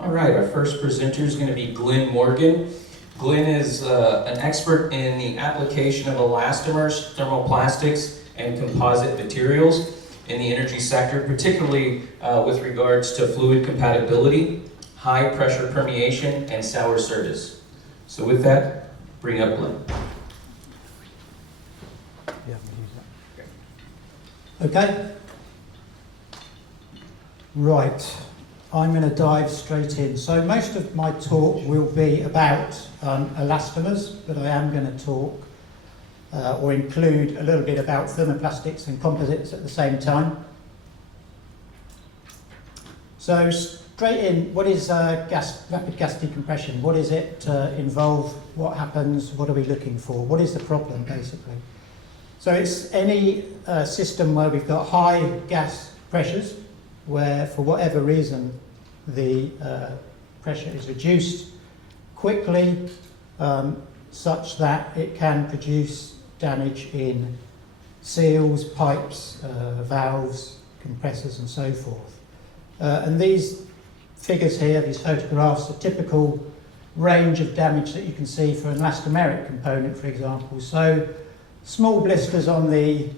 All right, our first presenter is going to be Glyn Morgan. Glyn is an expert in the application of elastomers, thermoplastics, and composite materials in the energy sector, particularly with regards to fluid compatibility, high pressure permeation, and sour service. So with that, bring up Glyn. Okay. Right. I'm going to dive straight in. So most of my talk will be about elastomers, but I am going to talk or include a little bit about thermoplastics and composites at the same time. So straight in, what is rapid gas decompression? What does it involve? What happens? What are we looking for? What is the problem, basically? So it's any system where we've got high gas pressures, where for whatever reason the pressure is reduced quickly such that it can produce damage in seals, pipes, valves, compressors and so forth. And these figures here, these photographs, are typical range of damage that you can see for an elastomeric component, for example. So small blisters on the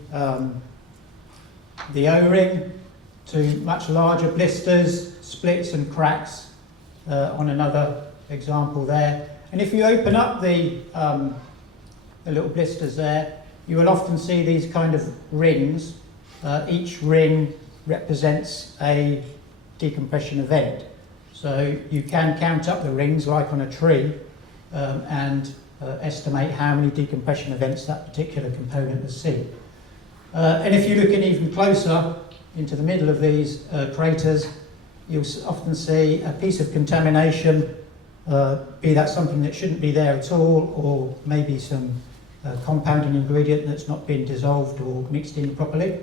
O-ring, to much larger blisters, splits and cracks on another example there. And if you open up the little blisters there, you will often see these kind of rings. Each ring represents a decompression event. So you can count up the rings like on a tree and estimate how many decompression events that particular component has seen. And if you look in even closer, into the middle of these craters, you'll often see a piece of contamination, be that something that shouldn't be there at all, or maybe some compounding ingredient that's not been dissolved or mixed in properly.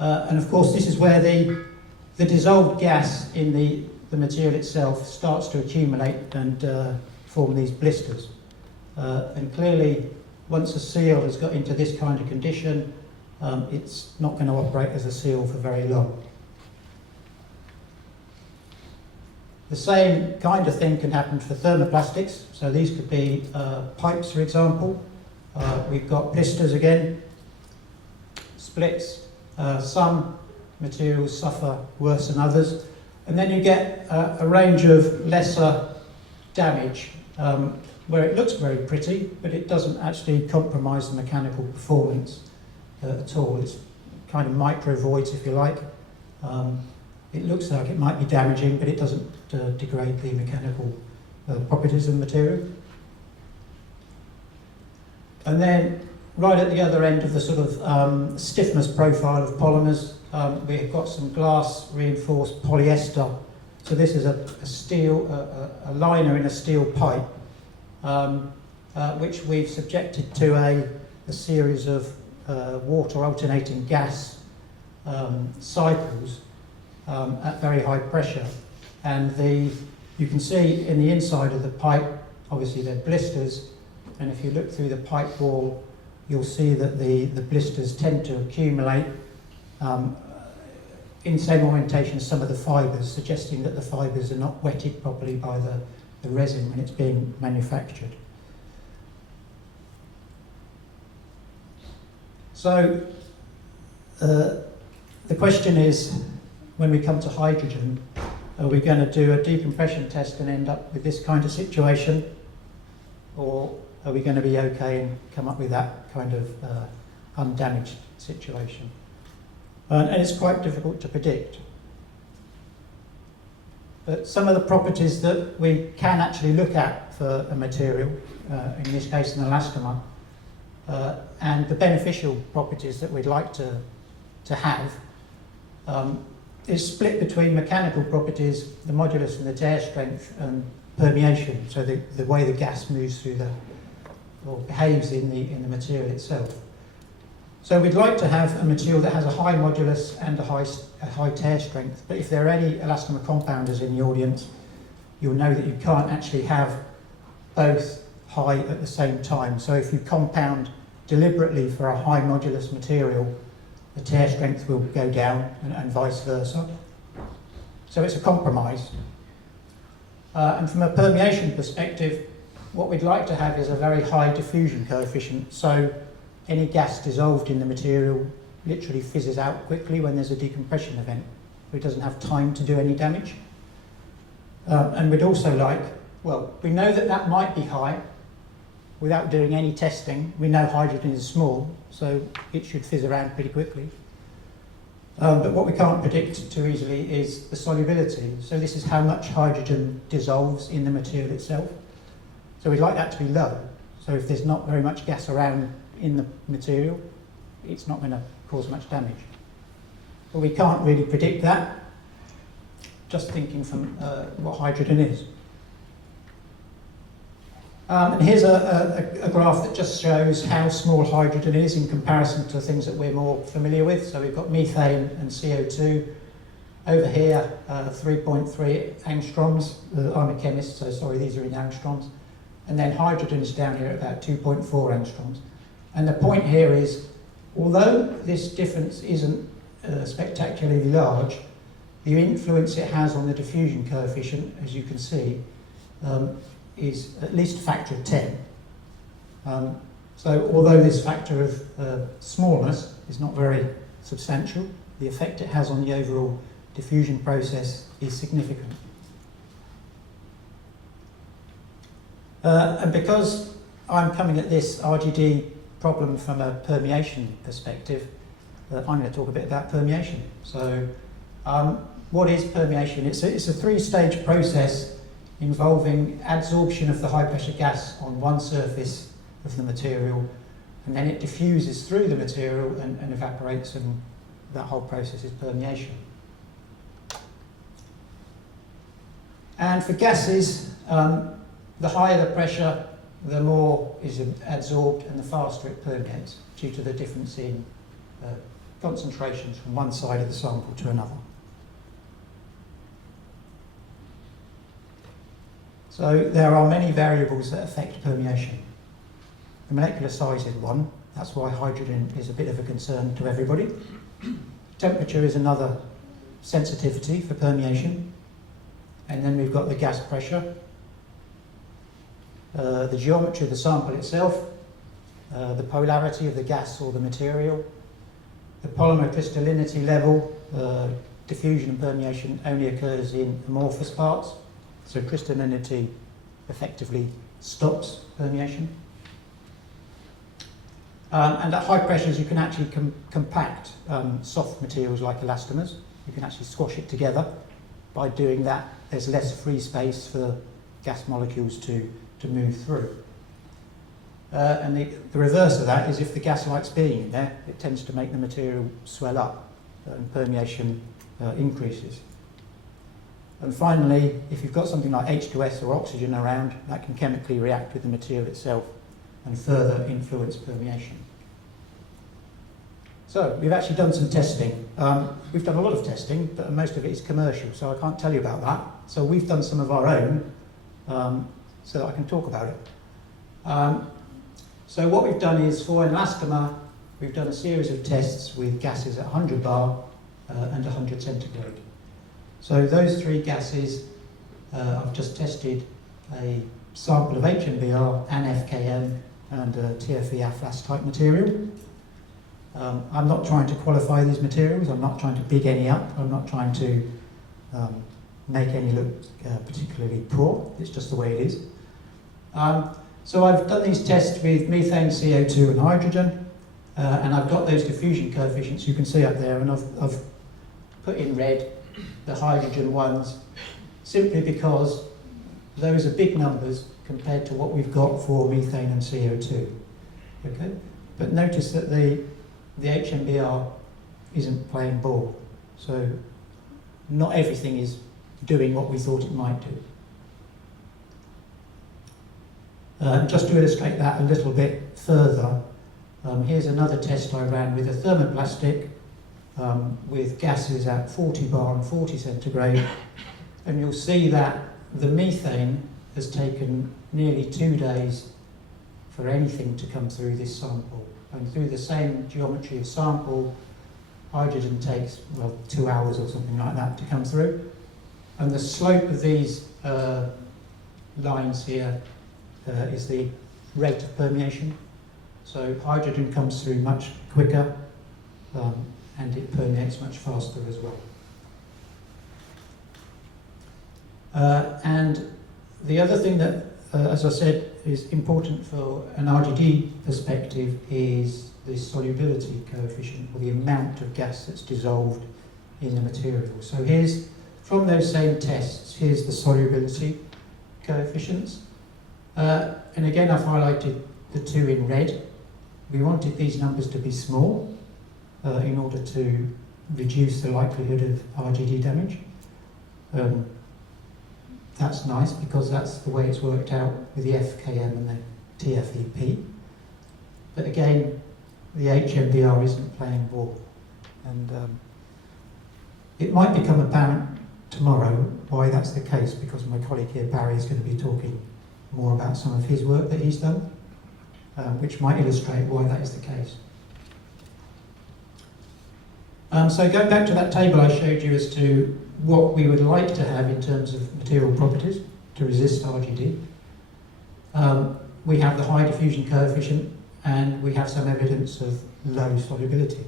And of course, this is where the dissolved gas in the material itself starts to accumulate and form these blisters. And clearly, once a seal has got into this kind of condition, it's not going to operate as a seal for very long. The same kind of thing can happen for thermoplastics. So these could be pipes, for example. We've got blisters again, splits. Some materials suffer worse than others. And then you get a range of lesser damage where it looks very pretty, but it doesn't actually compromise the mechanical performance at all. It's kind of micro voids, if you like. It looks like it might be damaging, but it doesn't degrade the mechanical properties of the material. And then, right at the other end of the sort of stiffness profile of polymers, we've got some glass reinforced polyester. So this is a steel, a liner in a steel pipe, which we've subjected to a series of water alternating gas cycles at very high pressure. And you can see in the inside of the pipe, obviously they're blisters, and if you look through the pipe wall, you'll see that the blisters tend to accumulate in same orientation as some of the fibres, suggesting that the fibres are not wetted properly by the resin when it's being manufactured. So the question is, when we come to hydrogen, are we going to do a decompression test and end up with this kind of situation? Or are we going to be okay and come up with that kind of undamaged situation? And it's quite difficult to predict. But some of the properties that we can actually look at for a material, in this case an elastomer, and the beneficial properties that we'd like to have, is split between mechanical properties, the modulus and the tear strength, and permeation, so the way the gas moves through or behaves in the material itself. So we'd like to have a material that has a high modulus and a high tear strength, but if there are any elastomer compounders in the audience, you'll know that you can't actually have both high at the same time. So if you compound deliberately for a high modulus material, the tear strength will go down and vice versa. So it's a compromise. And from a permeation perspective, what we'd like to have is a very high diffusion coefficient, so any gas dissolved in the material literally fizzes out quickly when there's a decompression event. It doesn't have time to do any damage. And we'd also like, well, we know that that might be high without doing any testing. We know hydrogen is small, so it should fizz around pretty quickly. But what we can't predict too easily is the solubility. So this is how much hydrogen dissolves in the material itself. So we'd like that to be low. So if there's not very much gas around in the material, it's not going to cause much damage. But we can't really predict that, just thinking from what hydrogen is. And here's a graph that just shows how small hydrogen is in comparison to things that we're more familiar with. So we've got methane and CO2. Over here, 3.3 angstroms. I'm a chemist, so sorry, these are in angstroms. And then hydrogen is down here at about 2.4 angstroms. And the point here is, although this difference isn't spectacularly large, the influence it has on the diffusion coefficient, as you can see, is at least a factor of 10. So although this factor of smallness is not very substantial, the effect it has on the overall diffusion process is significant. And because I'm coming at this RGD problem from a permeation perspective, I'm going to talk a bit about permeation. So what is permeation? It's a three-stage process involving adsorption of the high-pressure gas on one surface of the material, and then it diffuses through the material and evaporates, and that whole process is permeation. And for gases, the higher the pressure, the more is adsorbed and the faster it permeates, due to the difference in concentrations from one side of the sample to another. So there are many variables that affect permeation. The molecular size is one. That's why hydrogen is a bit of a concern to everybody. Temperature is another sensitivity for permeation. And then we've got the gas pressure, the geometry of the sample itself, the polarity of the gas or the material, the polymer crystallinity level. Diffusion and permeation only occurs in amorphous parts, so crystallinity effectively stops permeation. And at high pressures you can actually compact soft materials like elastomers. You can actually squash it together. By doing that, there's less free space for gas molecules to move through. And the reverse of that is if the gas likes being in there, it tends to make the material swell up and permeation increases. And finally, if you've got something like H2S or oxygen around, that can chemically react with the material itself and further influence permeation. So we've actually done some testing. We've done a lot of testing, but most of it is commercial, so I can't tell you about that. So we've done some of our own, so that I can talk about it. So what we've done is, for an elastomer, we've done a series of tests with gases at 100 bar and 100 centigrade. So those three gases, I've just tested a sample of HMBr, an FKM, and a TFE AFLAS type material. I'm not trying to qualify these materials, I'm not trying to big any up, I'm not trying to make any look particularly poor, it's just the way it is. So I've done these tests with methane, CO2 and hydrogen, and I've got those diffusion coefficients you can see up there, and I've put in red the hydrogen ones, simply because those are big numbers compared to what we've got for methane and CO2. Okay? But notice that the HMBr isn't playing ball, so not everything is doing what we thought it might do. Just to illustrate that a little bit further, here's another test I ran with a thermoplastic with gases at 40 bar and 40 centigrade, and you'll see that the methane has taken nearly 2 days for anything to come through this sample. And through the same geometry of sample, hydrogen takes, well, 2 hours or something like that to come through. And the slope of these lines here is the rate of permeation. So hydrogen comes through much quicker and it permeates much faster as well. And the other thing that, as I said, is important for an RGD perspective is the solubility coefficient, or the amount of gas that's dissolved in the material. So here's, from those same tests, here's the solubility coefficients. And again, I've highlighted the two in red. We wanted these numbers to be small in order to reduce the likelihood of RGD damage. That's nice because that's the way it's worked out with the FKM and the TFEP. But again, the HMBR isn't playing ball. And it might become apparent tomorrow why that's the case, because my colleague here, Barry, is going to be talking more about some of his work that he's done, which might illustrate why that is the case. So going back to that table I showed you as to what we would like to have in terms of material properties to resist RGD. We have the high diffusion coefficient and we have some evidence of low solubility,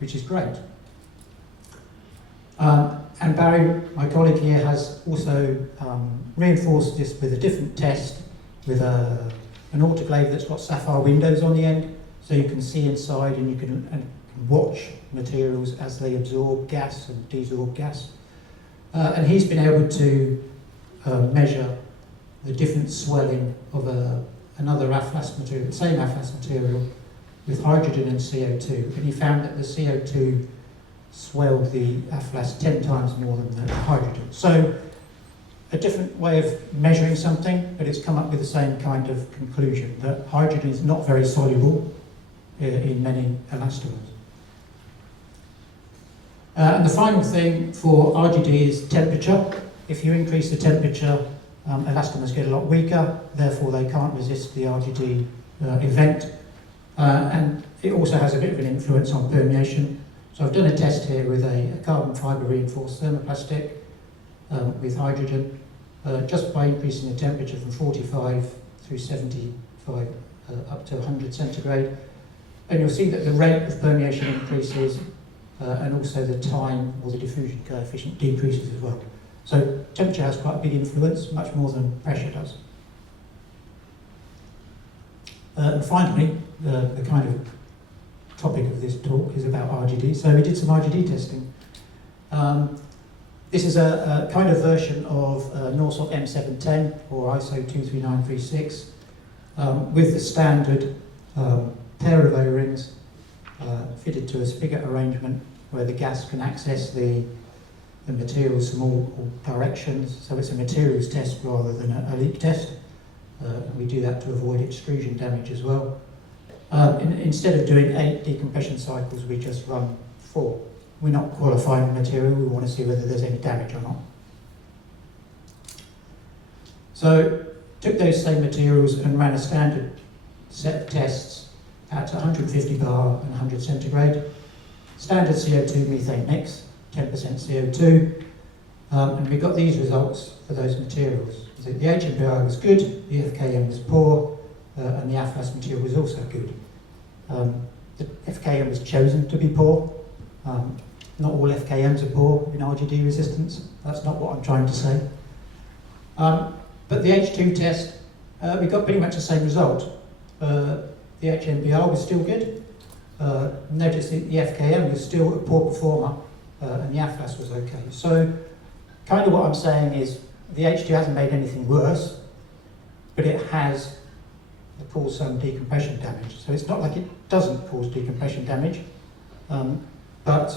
which is great. And Barry, my colleague here, has also reinforced this with a different test with an autoclave that's got sapphire windows on the end, so you can see inside and you can watch materials as they absorb gas and desorb gas. And he's been able to measure the different swelling of another AFLAS material, the same AFLAS material, with hydrogen and CO2. And he found that the CO2 swelled the AFLAS 10 times more than the hydrogen. So a different way of measuring something, but it's come up with the same kind of conclusion, that hydrogen is not very soluble in many elastomers. And the final thing for RGD is temperature. If you increase the temperature, elastomers get a lot weaker, therefore they can't resist the RGD event. And it also has a bit of an influence on permeation. So I've done a test here with a carbon fibre reinforced thermoplastic with hydrogen, just by increasing the temperature from 45 through 75 up to 100 centigrade. And you'll see that the rate of permeation increases and also the time, or the diffusion coefficient, decreases as well. So temperature has quite a big influence, much more than pressure does. And finally, the kind of topic of this talk is about RGD. So we did some RGD testing. This is a kind of version of NORSOC M710 or ISO 23936 with the standard pair of O-rings fitted to a spigot arrangement where the gas can access the materials from all directions. So it's a materials test rather than a leak test. We do that to avoid extrusion damage as well. Instead of doing 8 decompression cycles, we just run 4. We're not qualifying the material, we want to see whether there's any damage or not. So, took those same materials and ran a standard set of tests at 150 bar and 100 centigrade. Standard CO2 methane mix, 10% CO2, and we got these results for those materials. The HMBI was good, the FKM was poor, and the AFLAS material was also good. The FKM was chosen to be poor. Not all FKMs are poor in RGD resistance. That's not what I'm trying to say. But the H2 test, we got pretty much the same result. The HMBR was still good. Notice that the FKM was still a poor performer, and the AFLAS was okay. So, kind of what I'm saying is the H2 hasn't made anything worse, but it has caused some decompression damage. So it's not like it doesn't cause decompression damage, but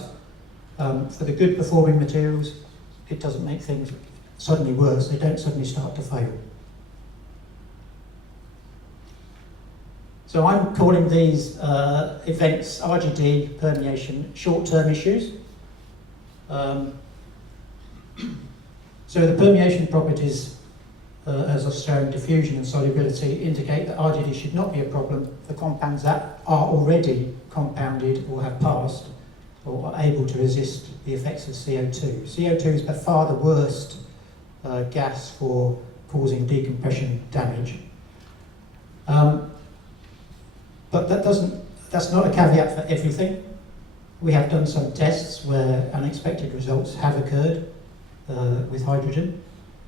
for the good performing materials, it doesn't make things suddenly worse. They don't suddenly start to fail. So I'm calling these events, RGD permeation, short-term issues. So the permeation properties, as I've shown, diffusion and solubility, indicate that RGD should not be a problem for compounds that are already compounded or have passed or are able to resist the effects of CO2. CO2 is by far the worst gas for causing decompression damage. But that's not a caveat for everything. We have done some tests where unexpected results have occurred with hydrogen.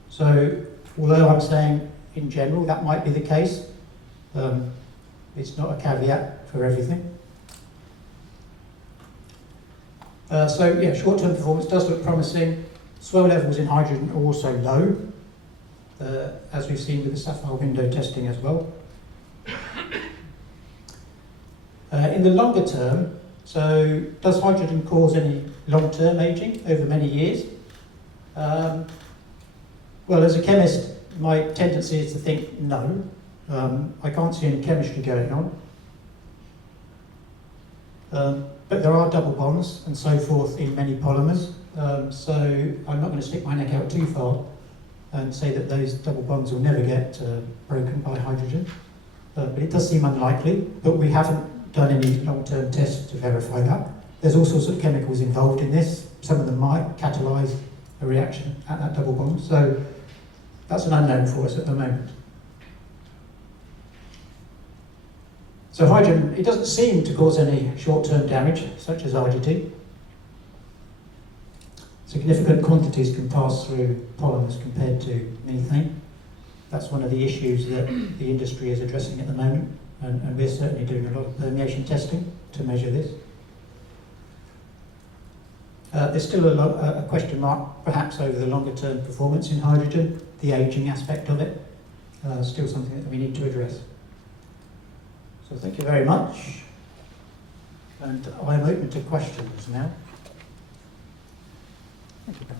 So although I'm saying in general that might be the case, it's not a caveat for everything. So yeah, short-term performance does look promising. Swell levels in hydrogen are also low, as we've seen with the sapphire window testing as well. In the longer term, so does hydrogen cause any long-term aging over many years? Well, as a chemist, my tendency is to think no. I can't see any chemistry going on. But there are double bonds and so forth in many polymers, so I'm not going to stick my neck out too far and say that those double bonds will never get broken by hydrogen. But it does seem unlikely, but we haven't done any long-term tests to verify that. There's all sorts of chemicals involved in this. Some of them might catalyse a reaction at that double bond, so that's an unknown for us at the moment. So hydrogen, it doesn't seem to cause any short-term damage, such as RGD. Significant quantities can pass through polymers compared to methane. That's one of the issues that the industry is addressing at the moment, and we're certainly doing a lot of permeation testing to measure this. There's still a question mark, perhaps, over the longer-term performance in hydrogen, the ageing aspect of it, still something that we need to address. So thank you very much, and I'm open to questions now. Thank you, Barry.